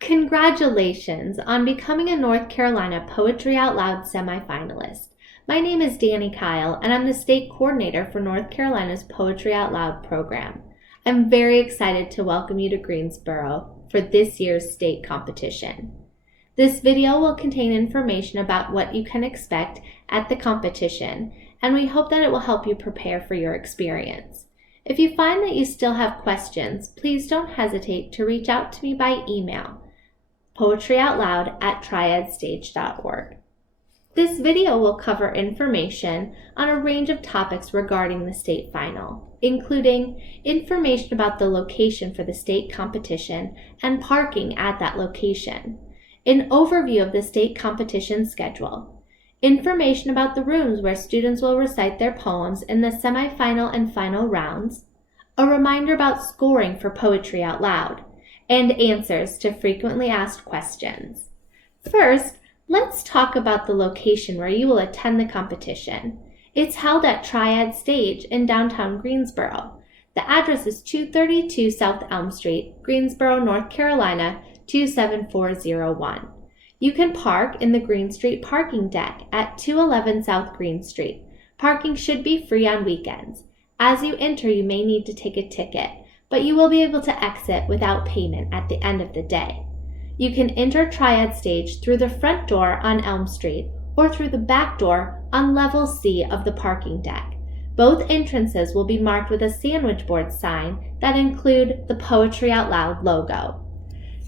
Congratulations on becoming a North Carolina Poetry Out Loud semifinalist. My name is Danny Kyle, and I'm the state coordinator for North Carolina's Poetry Out Loud program. I'm very excited to welcome you to Greensboro for this year's state competition. This video will contain information about what you can expect at the competition, and we hope that it will help you prepare for your experience. If you find that you still have questions, please don't hesitate to reach out to me by email, poetryoutloud@triadstage.org. This video will cover information on a range of topics regarding the state final, including information about the location for the state competition and parking at that location, an overview of the state competition schedule, information about the rooms where students will recite their poems in the semifinal and final rounds, a reminder about scoring for Poetry Out Loud, and answers to frequently asked questions. First, let's talk about the location where you will attend the competition. It's held at Triad Stage in downtown Greensboro. The address is 232 South Elm Street, Greensboro, North Carolina, 27401. You can park in the Green Street parking deck at 211 South Green Street. Parking should be free on weekends. As you enter, you may need to take a ticket, but you will be able to exit without payment at the end of the day. You can enter Triad Stage through the front door on Elm Street or through the back door on level C of the parking deck. Both entrances will be marked with a sandwich board sign that include the Poetry Out Loud logo.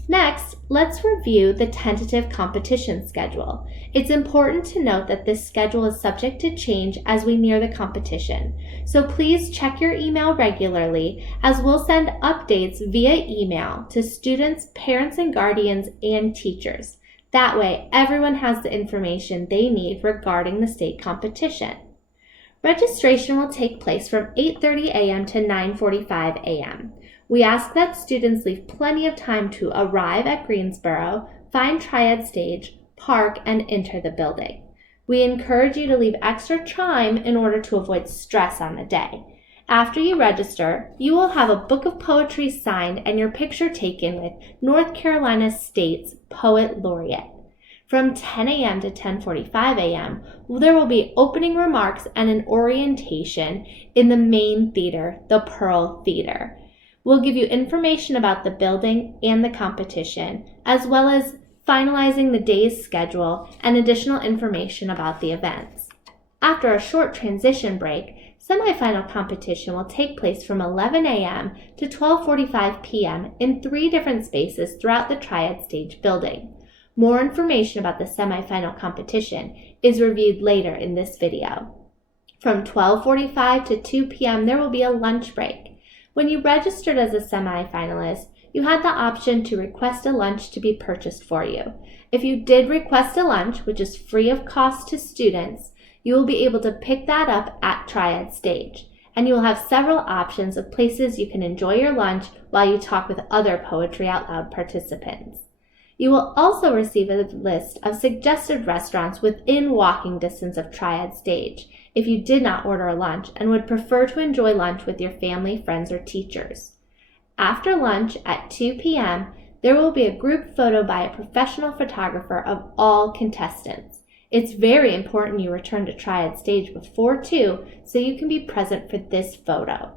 Next, let's review the tentative competition schedule. It's important to note that this schedule is subject to change as we near the competition, so please check your email regularly, as we'll send updates via email to students, parents and guardians, and teachers. That way, everyone has the information they need regarding the state competition. Registration will take place from 8:30 a.m. to 9:45 a.m. We ask that students leave plenty of time to arrive at Greensboro, find Triad Stage, park, and enter the building. We encourage you to leave extra time in order to avoid stress on the day. After you register, you will have a book of poetry signed and your picture taken with North Carolina State's Poet Laureate. From 10 a.m. to 10:45 a.m., there will be opening remarks and an orientation in the main theater, the Pearl Theater. We'll give you information about the building and the competition, as well as finalizing the day's schedule and additional information about the events. After a short transition break, semifinal competition will take place from 11 a.m. to 12:45 p.m. in 3 different spaces throughout the Triad Stage building. More information about the semifinal competition is reviewed later in this video. From 12:45 to 2 p.m. there will be a lunch break. When you registered as a semifinalist, you had the option to request a lunch to be purchased for you. If you did request a lunch, which is free of cost to students, you will be able to pick that up at Triad Stage, and you will have several options of places you can enjoy your lunch while you talk with other Poetry Out Loud participants. You will also receive a list of suggested restaurants within walking distance of Triad Stage if you did not order a lunch and would prefer to enjoy lunch with your family, friends, or teachers. After lunch at 2 p.m., there will be a group photo by a professional photographer of all contestants. It's very important you return to Triad Stage before 2 so you can be present for this photo.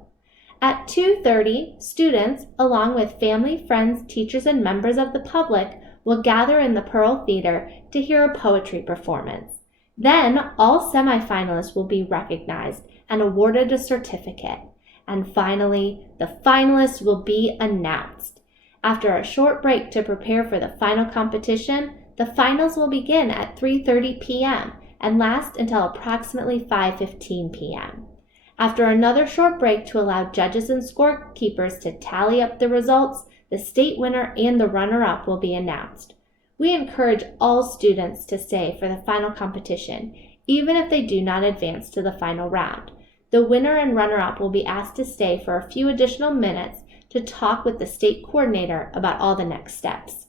At 2:30, students, along with family, friends, teachers, and members of the public, will gather in the Pearl Theater to hear a poetry performance. Then, all semifinalists will be recognized and awarded a certificate. And finally, the finalists will be announced. After a short break to prepare for the final competition, the finals will begin at 3:30 p.m. and last until approximately 5:15 p.m. After another short break to allow judges and scorekeepers to tally up the results, the state winner and the runner-up will be announced. We encourage all students to stay for the final competition, even if they do not advance to the final round. The winner and runner-up will be asked to stay for a few additional minutes to talk with the state coordinator about all the next steps.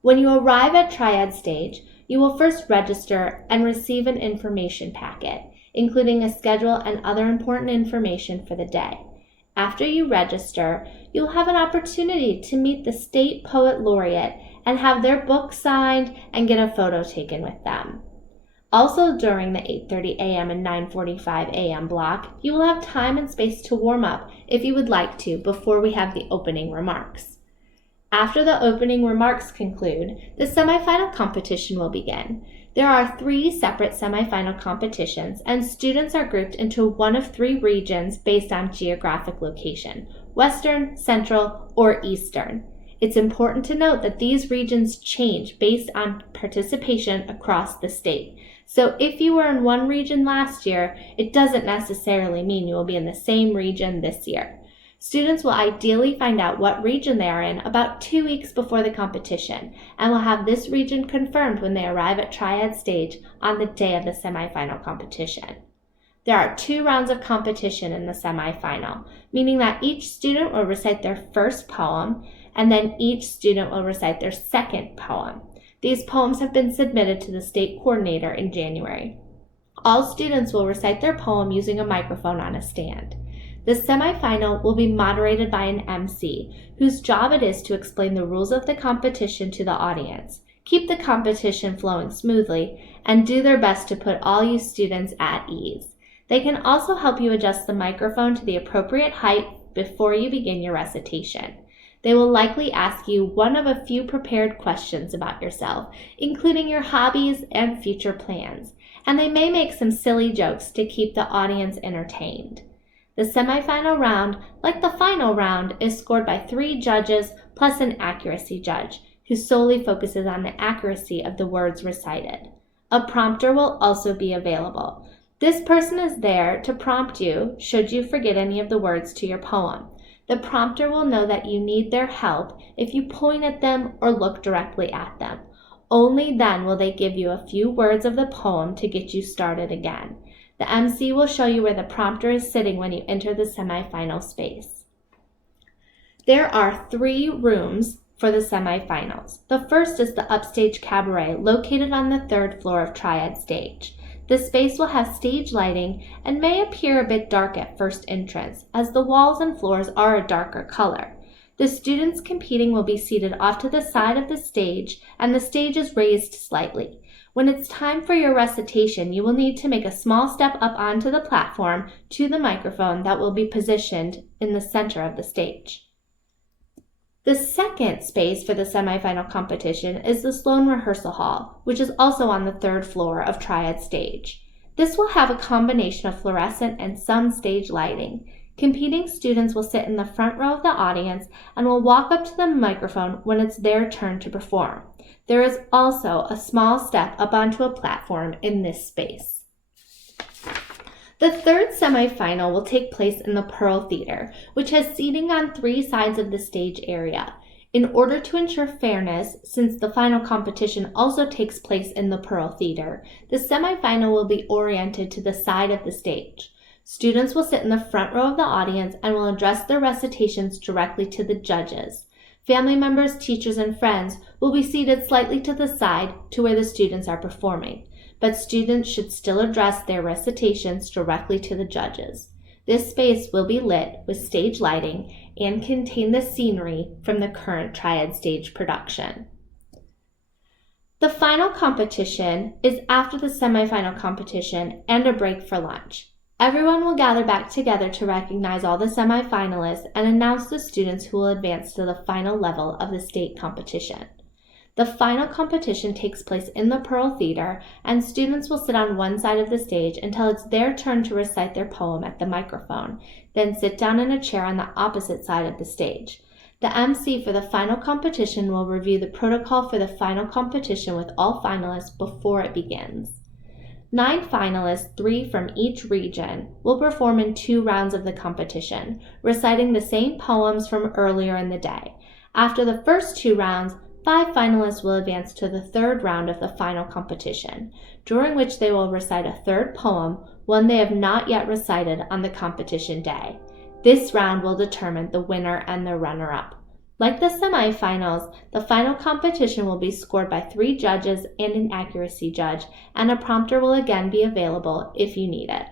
When you arrive at Triad Stage, you will first register and receive an information packet, including a schedule and other important information for the day. After you register, you'll have an opportunity to meet the State Poet Laureate and have their book signed and get a photo taken with them. Also during the 8:30 a.m. and 9:45 a.m. block, you will have time and space to warm up if you would like to before we have the opening remarks. After the opening remarks conclude, the semifinal competition will begin. There are 3 separate semifinal competitions, and students are grouped into one of 3 regions based on geographic location: Western, Central, or Eastern. It's important to note that these regions change based on participation across the state. So if you were in one region last year, it doesn't necessarily mean you will be in the same region this year. Students will ideally find out what region they are in about 2 weeks before the competition, and will have this region confirmed when they arrive at Triad Stage on the day of the semifinal competition. There are 2 rounds of competition in the semifinal, meaning that each student will recite their first poem, and then each student will recite their second poem. These poems have been submitted to the state coordinator in January. All students will recite their poem using a microphone on a stand. The semifinal will be moderated by an MC, whose job it is to explain the rules of the competition to the audience, keep the competition flowing smoothly, and do their best to put all you students at ease. They can also help you adjust the microphone to the appropriate height before you begin your recitation. They will likely ask you one of a few prepared questions about yourself, including your hobbies and future plans, and they may make some silly jokes to keep the audience entertained. The semifinal round, like the final round, is scored by 3 judges plus an accuracy judge, who solely focuses on the accuracy of the words recited. A prompter will also be available. This person is there to prompt you should you forget any of the words to your poem. The prompter will know that you need their help if you point at them or look directly at them. Only then will they give you a few words of the poem to get you started again. The MC will show you where the prompter is sitting when you enter the semifinal space. There are 3 rooms for the semifinals. The first is the Upstage Cabaret, located on the 3rd floor of Triad Stage. The space will have stage lighting and may appear a bit dark at first entrance, as the walls and floors are a darker color. The students competing will be seated off to the side of the stage, and the stage is raised slightly. When it's time for your recitation, you will need to make a small step up onto the platform to the microphone that will be positioned in the center of the stage. The second space for the semifinal competition is the Sloan Rehearsal Hall, which is also on the 3rd floor of Triad Stage. This will have a combination of fluorescent and some stage lighting. Competing students will sit in the front row of the audience and will walk up to the microphone when it's their turn to perform. There is also a small step up onto a platform in this space. The 3rd semifinal will take place in the Pearl Theater, which has seating on 3 sides of the stage area. In order to ensure fairness, since the final competition also takes place in the Pearl Theater, the semifinal will be oriented to the side of the stage. Students will sit in the front row of the audience and will address their recitations directly to the judges. Family members, teachers, and friends will be seated slightly to the side to where the students are performing, but students should still address their recitations directly to the judges. This space will be lit with stage lighting and contain the scenery from the current Triad Stage production. The final competition is after the semifinal competition and a break for lunch. Everyone will gather back together to recognize all the semifinalists and announce the students who will advance to the final level of the state competition. The final competition takes place in the Pearl Theater, and students will sit on one side of the stage until it's their turn to recite their poem at the microphone, then sit down in a chair on the opposite side of the stage. The MC for the final competition will review the protocol for the final competition with all finalists before it begins. 9 finalists, 3 from each region, will perform in 2 rounds of the competition, reciting the same poems from earlier in the day. After the first 2 rounds, 5 finalists will advance to the 3rd round of the final competition, during which they will recite a 3rd poem, one they have not yet recited on the competition day. This round will determine the winner and the runner-up. Like the semifinals, the final competition will be scored by 3 judges and an accuracy judge, and a prompter will again be available if you need it.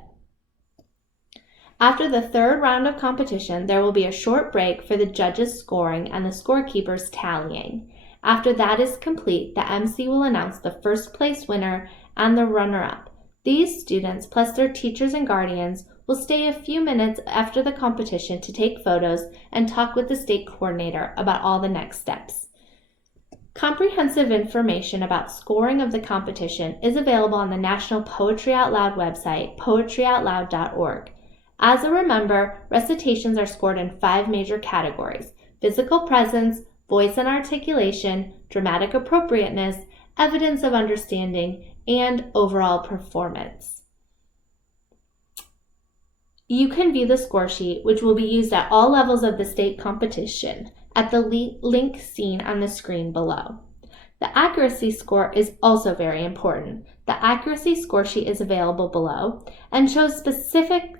After the third round of competition, there will be a short break for the judges' scoring and the scorekeepers tallying. After that is complete, the MC will announce the first place winner and the runner-up. These students, plus their teachers and guardians, will stay a few minutes after the competition to take photos and talk with the state coordinator about all the next steps. Comprehensive information about scoring of the competition is available on the National Poetry Out Loud website, poetryoutloud.org. As a reminder, recitations are scored in 5 major categories: physical presence, voice and articulation, dramatic appropriateness, evidence of understanding, and overall performance. You can view the score sheet, which will be used at all levels of the state competition, at the link seen on the screen below. The accuracy score is also very important. The accuracy score sheet is available below and shows the specifics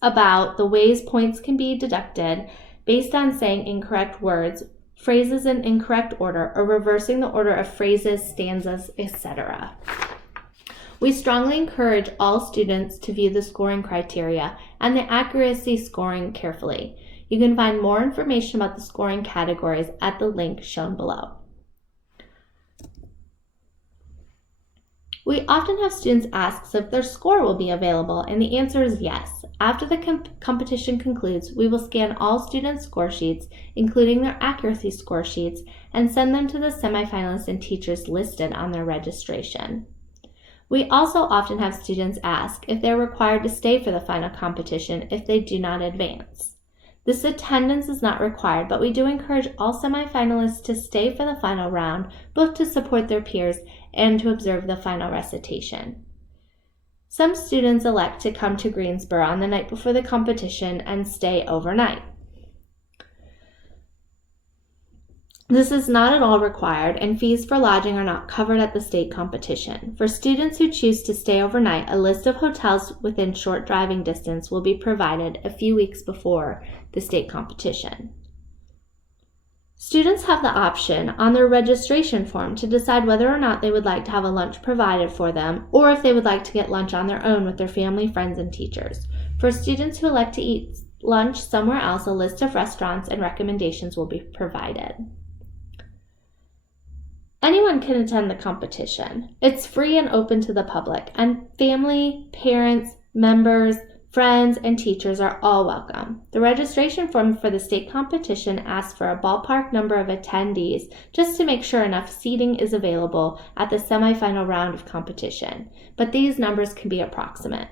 about the ways points can be deducted based on saying incorrect words, phrases in incorrect order, or reversing the order of phrases, stanzas, etc. We strongly encourage all students to view the scoring criteria and the accuracy scoring carefully. You can find more information about the scoring categories at the link shown below. We often have students ask if their score will be available, and the answer is yes. After the competition concludes, we will scan all students' score sheets, including their accuracy score sheets, and send them to the semifinalists and teachers listed on their registration. We also often have students ask if they're required to stay for the final competition if they do not advance. This attendance is not required, but we do encourage all semifinalists to stay for the final round, both to support their peers and to observe the final recitation. Some students elect to come to Greensboro on the night before the competition and stay overnight. This is not at all required, and fees for lodging are not covered at the state competition. For students who choose to stay overnight, a list of hotels within short driving distance will be provided a few weeks before the state competition. Students have the option on their registration form to decide whether or not they would like to have a lunch provided for them, or if they would like to get lunch on their own with their family, friends, and teachers. For students who elect to eat lunch somewhere else, a list of restaurants and recommendations will be provided. Anyone can attend the competition. It's free and open to the public, and family, parents, members, friends, and teachers are all welcome. The registration form for the state competition asks for a ballpark number of attendees just to make sure enough seating is available at the semifinal round of competition, but these numbers can be approximate.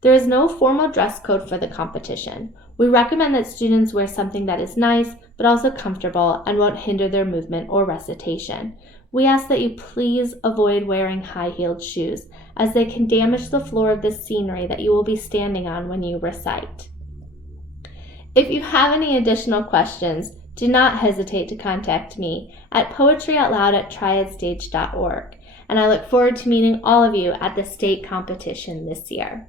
There is no formal dress code for the competition. We recommend that students wear something that is nice, but also comfortable and won't hinder their movement or recitation. We ask that you please avoid wearing high-heeled shoes, as they can damage the floor of the scenery that you will be standing on when you recite. If you have any additional questions, do not hesitate to contact me at poetryoutloud@triadstage.org, and I look forward to meeting all of you at the state competition this year.